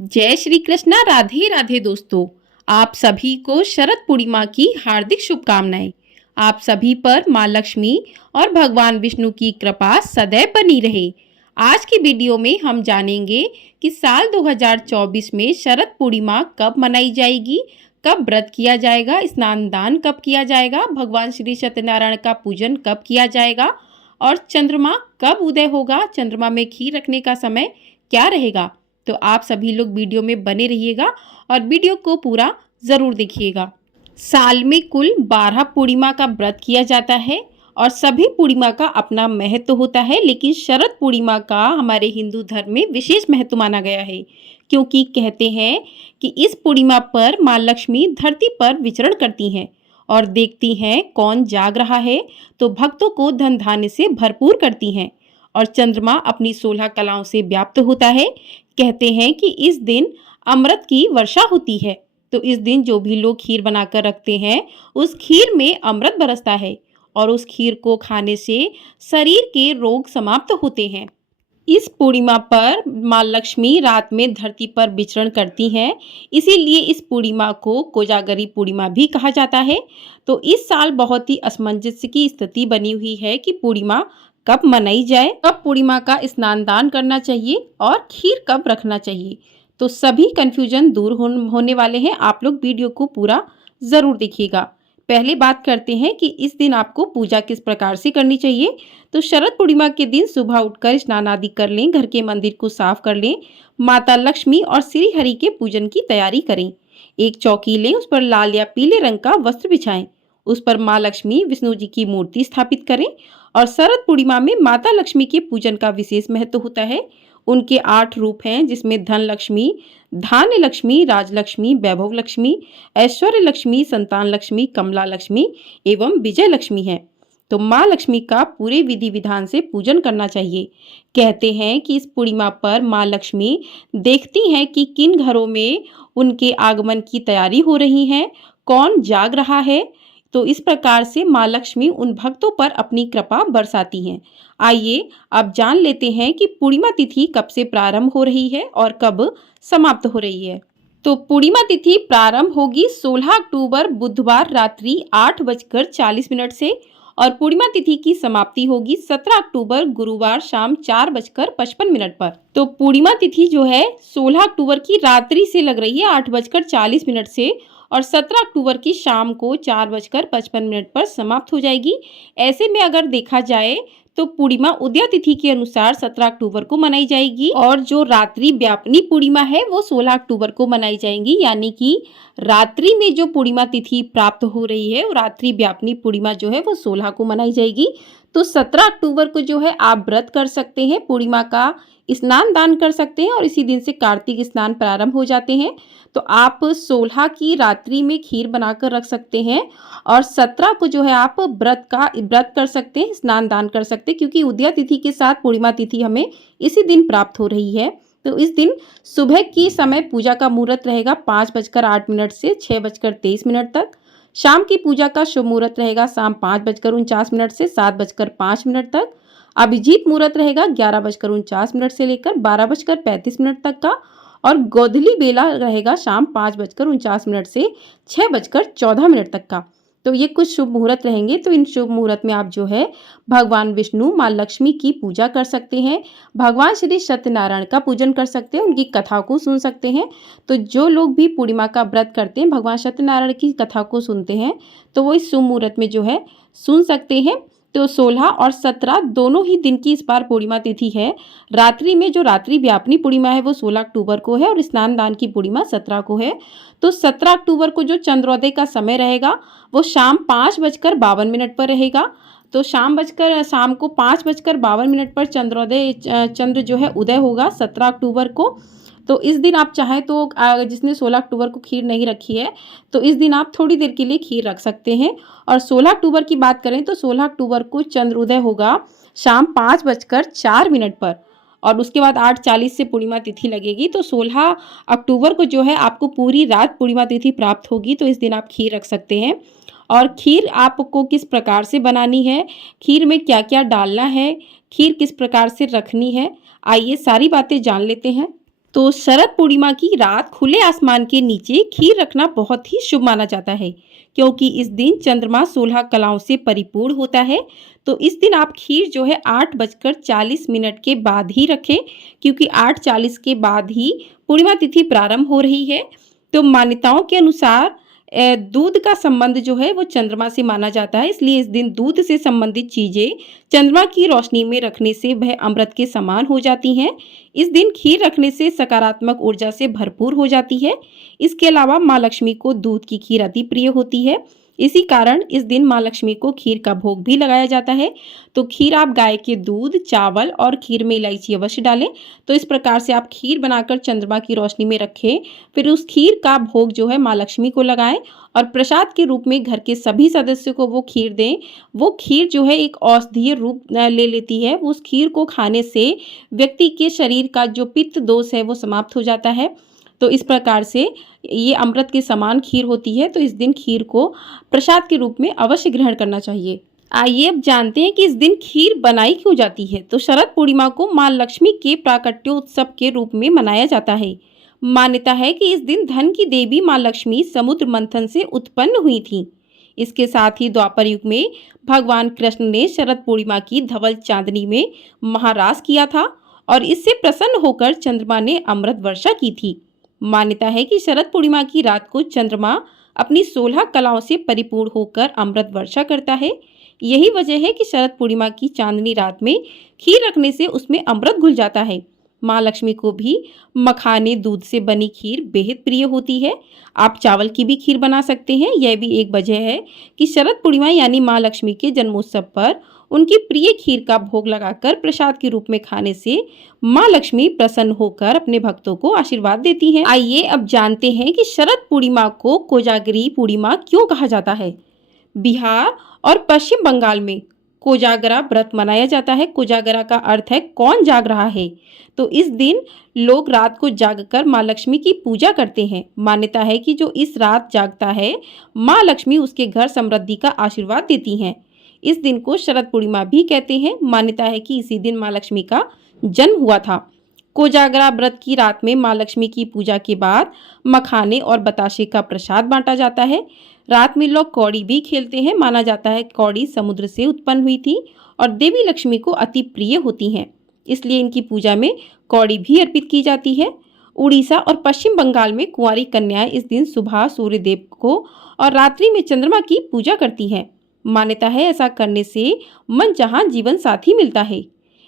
जय श्री कृष्णा। राधे राधे दोस्तों, आप सभी को शरद पूर्णिमा की हार्दिक शुभकामनाएं। आप सभी पर माँ लक्ष्मी और भगवान विष्णु की कृपा सदैव बनी रहे। आज की वीडियो में हम जानेंगे कि साल 2024 में शरद पूर्णिमा कब मनाई जाएगी, कब व्रत किया जाएगा, स्नान दान कब किया जाएगा, भगवान श्री सत्यनारायण का पूजन कब किया जाएगा और चंद्रमा कब उदय होगा, चंद्रमा में खीर रखने का समय क्या रहेगा। तो आप सभी लोग वीडियो में बने रहिएगा और वीडियो को पूरा ज़रूर देखिएगा। साल में कुल 12 पूर्णिमा का व्रत किया जाता है और सभी पूर्णिमा का अपना महत्व होता है, लेकिन शरद पूर्णिमा का हमारे हिंदू धर्म में विशेष महत्व माना गया है, क्योंकि कहते हैं कि इस पूर्णिमा पर माँ लक्ष्मी धरती पर विचरण करती हैं और देखती हैं कौन जाग रहा है, तो भक्तों को धन धान्य से भरपूर करती हैं और चंद्रमा अपनी 16 कलाओं से व्याप्त होता है। कहते हैं कि इस दिन अमृत की वर्षा होती है, तो इस दिन जो भी लोग खीर बनाकर रखते हैं उस खीर में अमृत बरसता है और उस खीर को खाने से शरीर के रोग समाप्त होते हैं। इस पूर्णिमा पर माँ लक्ष्मी रात में धरती पर विचरण करती हैं, इसीलिए इस पूर्णिमा को कोजागरी पूर्णिमा भी कहा जाता है। तो इस साल बहुत ही असमंजस की स्थिति बनी हुई है कि पूर्णिमा कब मनाई जाए, कब पूर्णिमा का स्नान दान करना चाहिए और खीर कब रखना चाहिए। तो सभी कंफ्यूजन दूर होने वाले हैं। आप लोग वीडियो को पूरा ज़रूर देखिएगा। पहले बात करते हैं कि इस दिन आपको पूजा किस प्रकार से करनी चाहिए। तो शरद पूर्णिमा के दिन सुबह उठकर स्नान आदि कर लें, घर के मंदिर को साफ कर लें, माता लक्ष्मी और श्री हरि के पूजन की तैयारी करें। एक चौकी लें, उस पर लाल या पीले रंग का वस्त्र बिछाएं, उस पर माँ लक्ष्मी विष्णु जी की मूर्ति स्थापित करें। और शरद पूर्णिमा में माता लक्ष्मी के पूजन का विशेष महत्व होता है। उनके 8 रूप हैं, जिसमें धन लक्ष्मी, धान्य लक्ष्मी, राजलक्ष्मी, वैभव लक्ष्मी, ऐश्वर्य लक्ष्मी, संतान लक्ष्मी, कमला लक्ष्मी एवं विजय लक्ष्मी है। तो माँ लक्ष्मी का पूरे विधि विधान से पूजन करना चाहिए। कहते हैं कि इस पूर्णिमा पर माँ लक्ष्मी देखती हैं कि किन घरों में उनके आगमन की तैयारी हो रही है, कौन जाग रहा है। तो इस प्रकार से माँ लक्ष्मी उन भक्तों पर अपनी कृपा बरसाती हैं। आइए अब जान लेते हैं कि पूर्णिमा तिथि कब से प्रारंभ हो रही है और कब समाप्त हो रही है। तो पूर्णिमा तिथि प्रारंभ होगी 16 अक्टूबर बुधवार रात्रि 8:40 से और पूर्णिमा तिथि की समाप्ति होगी 17 अक्टूबर गुरुवार शाम 4:55 पर। तो पूर्णिमा तिथि जो है 16 अक्टूबर की रात्रि से लग रही है 8:40 से और 17 अक्टूबर की शाम को 4:55 पर समाप्त हो जाएगी। ऐसे में अगर देखा जाए तो पूर्णिमा उदय तिथि के अनुसार 17 अक्टूबर को मनाई जाएगी और जो रात्रि व्यापनी पूर्णिमा है वो 16 अक्टूबर को मनाई जाएगी। यानी कि रात्रि में जो पूर्णिमा तिथि प्राप्त हो रही है वो रात्रि व्यापनी पूर्णिमा जो है वो 16 को मनाई जाएगी। तो 17 अक्टूबर को जो है आप व्रत कर सकते हैं, पूर्णिमा का स्नान दान कर सकते हैं और इसी दिन से कार्तिक स्नान प्रारंभ हो जाते हैं। तो आप 16 की रात्रि में खीर बनाकर रख सकते हैं और 17 को जो है आप व्रत कर सकते हैं, स्नान दान कर सकते हैं, क्योंकि उदया तिथि के साथ पूर्णिमा तिथि हमें इसी दिन प्राप्त हो रही है। तो इस दिन सुबह की समय पूजा का मुहूर्त रहेगा 5:08 से 6:23 तक। शाम की पूजा का शुभ मुहूर्त रहेगा शाम 5:49 से 7:05 तक। अभिजीत मुहूर्त रहेगा 11:49 से लेकर 12:35 तक का और गोधूली बेला रहेगा शाम 5:49 से 6:14 तक का। तो ये कुछ शुभ मुहूर्त रहेंगे। तो इन शुभ मुहूर्त में आप जो है भगवान विष्णु, माँ लक्ष्मी की पूजा कर सकते हैं, भगवान श्री सत्यनारायण का पूजन कर सकते हैं, उनकी कथा को सुन सकते हैं। तो जो लोग भी पूर्णिमा का व्रत करते हैं, भगवान सत्यनारायण की कथा को सुनते हैं, तो वो इस शुभ मुहूर्त में जो है सुन सकते हैं। तो 16 और 17 दोनों ही दिन की इस बार पूर्णिमा तिथि है। रात्रि में जो रात्रि व्यापनी पूर्णिमा है वो 16 अक्टूबर को है और स्नान दान की पूर्णिमा 17 को है। तो 17 अक्टूबर को जो चंद्रोदय का समय रहेगा वो शाम 5:52 पर रहेगा। तो शाम को 5:52 पर चंद्र जो है उदय होगा 17 अक्टूबर को। तो इस दिन आप चाहें तो जिसने 16 अक्टूबर को खीर नहीं रखी है तो इस दिन आप थोड़ी देर के लिए खीर रख सकते हैं। और 16 अक्टूबर की बात करें तो 16 अक्टूबर को चंद्रोदय होगा शाम 5:04 पर और उसके बाद 8:40 से पूर्णिमा तिथि लगेगी। तो 16 अक्टूबर को जो है आपको पूरी रात पूर्णिमा तिथि प्राप्त होगी। तो इस दिन आप खीर रख सकते हैं। और खीर आपको किस प्रकार से बनानी है, खीर में क्या क्या डालना है, खीर किस प्रकार से रखनी है, आइए सारी बातें जान लेते हैं। तो शरद पूर्णिमा की रात खुले आसमान के नीचे खीर रखना बहुत ही शुभ माना जाता है, क्योंकि इस दिन चंद्रमा 16 कलाओं से परिपूर्ण होता है। तो इस दिन आप खीर जो है 8:40 के बाद ही रखें, क्योंकि 8:40 के बाद ही पूर्णिमा तिथि प्रारंभ हो रही है। तो मान्यताओं के अनुसार दूध का संबंध जो है वो चंद्रमा से माना जाता है, इसलिए इस दिन दूध से संबंधित चीजें चंद्रमा की रोशनी में रखने से वह अमृत के समान हो जाती हैं। इस दिन खीर रखने से सकारात्मक ऊर्जा से भरपूर हो जाती है। इसके अलावा माँ लक्ष्मी को दूध की खीर अति प्रिय होती है। इसी कारण इस दिन माँ लक्ष्मी को खीर का भोग भी लगाया जाता है। तो खीर आप गाय के दूध, चावल और खीर में इलायची अवश्य डालें। तो इस प्रकार से आप खीर बनाकर चंद्रमा की रोशनी में रखें, फिर उस खीर का भोग जो है माँ लक्ष्मी को लगाएं और प्रसाद के रूप में घर के सभी सदस्यों को वो खीर दें। वो खीर जो है एक औषधीय रूप ले लेती है। उस खीर को खाने से व्यक्ति के शरीर का जो पित्त दोष है वो समाप्त हो जाता है। तो इस प्रकार से ये अमृत के समान खीर होती है। तो इस दिन खीर को प्रसाद के रूप में अवश्य ग्रहण करना चाहिए। आइए अब जानते हैं कि इस दिन खीर बनाई क्यों जाती है। तो शरद पूर्णिमा को माँ लक्ष्मी के प्राकट्योत्सव के रूप में मनाया जाता है। मान्यता है कि इस दिन धन की देवी माँ लक्ष्मी समुद्र मंथन से उत्पन्न हुई थी। इसके साथ ही द्वापर युग में भगवान कृष्ण ने शरद पूर्णिमा की धवल चांदनी में महारास किया था और इससे प्रसन्न होकर चंद्रमा ने अमृत वर्षा की थी। मान्यता है कि शरद पूर्णिमा की रात को चंद्रमा अपनी 16 कलाओं से परिपूर्ण होकर अमृत वर्षा करता है। यही वजह है कि शरद पूर्णिमा की चांदनी रात में खीर रखने से उसमें अमृत घुल जाता है। माँ लक्ष्मी को भी मखाने दूध से बनी खीर बेहद प्रिय होती है। आप चावल की भी खीर बना सकते हैं। यह भी एक वजह है कि शरद पूर्णिमा यानी माँ लक्ष्मी के जन्मोत्सव पर उनकी प्रिय खीर का भोग लगाकर प्रसाद के रूप में खाने से माँ लक्ष्मी प्रसन्न होकर अपने भक्तों को आशीर्वाद देती हैं। आइए अब जानते हैं कि शरद पूर्णिमा को कोजागरी पूर्णिमा क्यों कहा जाता है। बिहार और पश्चिम बंगाल में कोजागरा व्रत मनाया जाता है। कोजागरा का अर्थ है कौन जाग रहा है। तो इस दिन लोग रात को जागकर माँ लक्ष्मी की पूजा करते हैं। मान्यता है कि जो इस रात जागता है माँ लक्ष्मी उसके घर समृद्धि का आशीर्वाद देती हैं। इस दिन को शरद पूर्णिमा भी कहते हैं। मान्यता है कि इसी दिन माँ लक्ष्मी का जन्म हुआ था। कोजागरा व्रत की रात में माँ लक्ष्मी की पूजा के बाद मखाने और बताशे का प्रसाद बांटा जाता है। रात में लोग कौड़ी भी खेलते हैं। माना जाता है कौड़ी समुद्र से उत्पन्न हुई थी और देवी लक्ष्मी को अति प्रिय होती हैं, इसलिए इनकी पूजा में कौड़ी भी अर्पित की जाती है। उड़ीसा और पश्चिम बंगाल में कुंवारी कन्याएं इस दिन सुबह सूर्यदेव को और रात्रि में चंद्रमा की पूजा करती हैं। मान्यता है ऐसा करने से मनचाहा जीवन साथी मिलता है।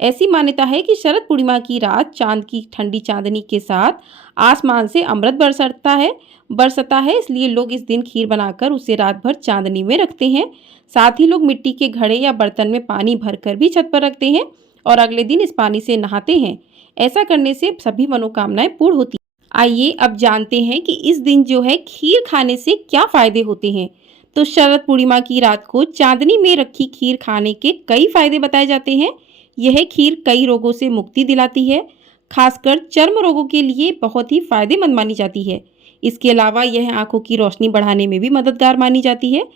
ऐसी मान्यता है कि शरद पूर्णिमा की रात चांद की ठंडी चांदनी के साथ आसमान से अमृत बरसता है, इसलिए लोग इस दिन खीर बनाकर उसे रात भर चांदनी में रखते हैं। साथ ही लोग मिट्टी के घड़े या बर्तन में पानी भरकर भी छत पर रखते हैं और अगले दिन इस पानी से नहाते हैं। ऐसा करने से सभी मनोकामनाएं पूर्ण होती हैं। आइए अब जानते हैं कि इस दिन जो है खीर खाने से क्या फायदे होते हैं। तो शरद पूर्णिमा की रात को चांदनी में रखी खीर खाने के कई फायदे बताए जाते हैं। यह खीर कई रोगों से मुक्ति दिलाती है, खासकर चर्म रोगों के लिए बहुत ही फायदेमंद मानी जाती है। इसके अलावा यह आंखों की रोशनी बढ़ाने में भी मददगार मानी जाती है।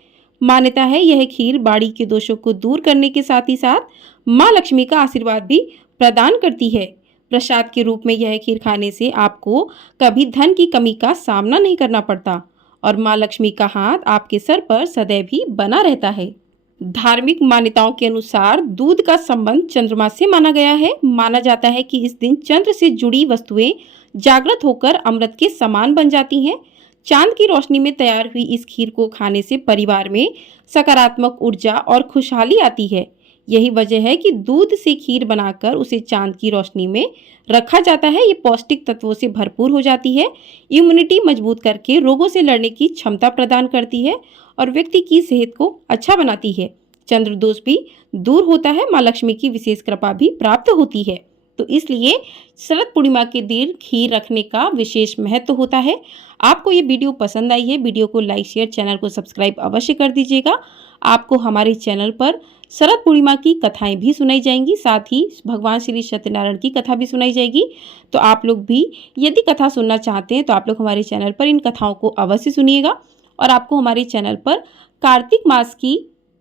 मान्यता है यह खीर बाड़ी के दोषों को दूर करने के साथ ही साथ माँ लक्ष्मी का आशीर्वाद भी प्रदान करती है। प्रसाद के रूप में यह खीर खाने से आपको कभी धन की कमी का सामना नहीं करना पड़ता और माँ लक्ष्मी का हाथ आपके सर पर सदैव ही बना रहता है। धार्मिक मान्यताओं के अनुसार दूध का संबंध चंद्रमा से माना गया है। माना जाता है कि इस दिन चंद्र से जुड़ी वस्तुएं जागृत होकर अमृत के समान बन जाती हैं। चांद की रोशनी में तैयार हुई इस खीर को खाने से परिवार में सकारात्मक ऊर्जा और खुशहाली आती है। यही वजह है कि दूध से खीर बनाकर उसे चांद की रोशनी में रखा जाता है। ये पौष्टिक तत्वों से भरपूर हो जाती है, इम्यूनिटी मजबूत करके रोगों से लड़ने की क्षमता प्रदान करती है और व्यक्ति की सेहत को अच्छा बनाती है। चंद्र दोष भी दूर होता है, माँ लक्ष्मी की विशेष कृपा भी प्राप्त होती है। तो इसलिए शरद पूर्णिमा के दिन खीर रखने का विशेष महत्व होता है। आपको ये वीडियो पसंद आई है, वीडियो को लाइक शेयर, चैनल को सब्सक्राइब अवश्य कर दीजिएगा। आपको हमारे चैनल पर शरद पूर्णिमा की कथाएं भी सुनाई जाएंगी, साथ ही भगवान श्री सत्यनारायण की कथा भी सुनाई जाएगी। तो आप लोग भी यदि कथा सुनना चाहते हैं तो आप लोग हमारे चैनल पर इन कथाओं को अवश्य सुनिएगा। और आपको हमारे चैनल पर कार्तिक मास की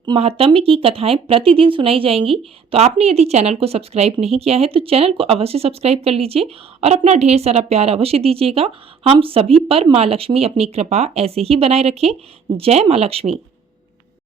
महात्म्य की कथाएं प्रतिदिन सुनाई जाएंगी। तो आपने यदि चैनल को सब्सक्राइब नहीं किया है तो चैनल को अवश्य सब्सक्राइब कर लीजिए और अपना ढेर सारा प्यार अवश्य दीजिएगा। हम सभी पर माँ लक्ष्मी अपनी कृपा ऐसे ही बनाए रखें। जय माँ लक्ष्मी।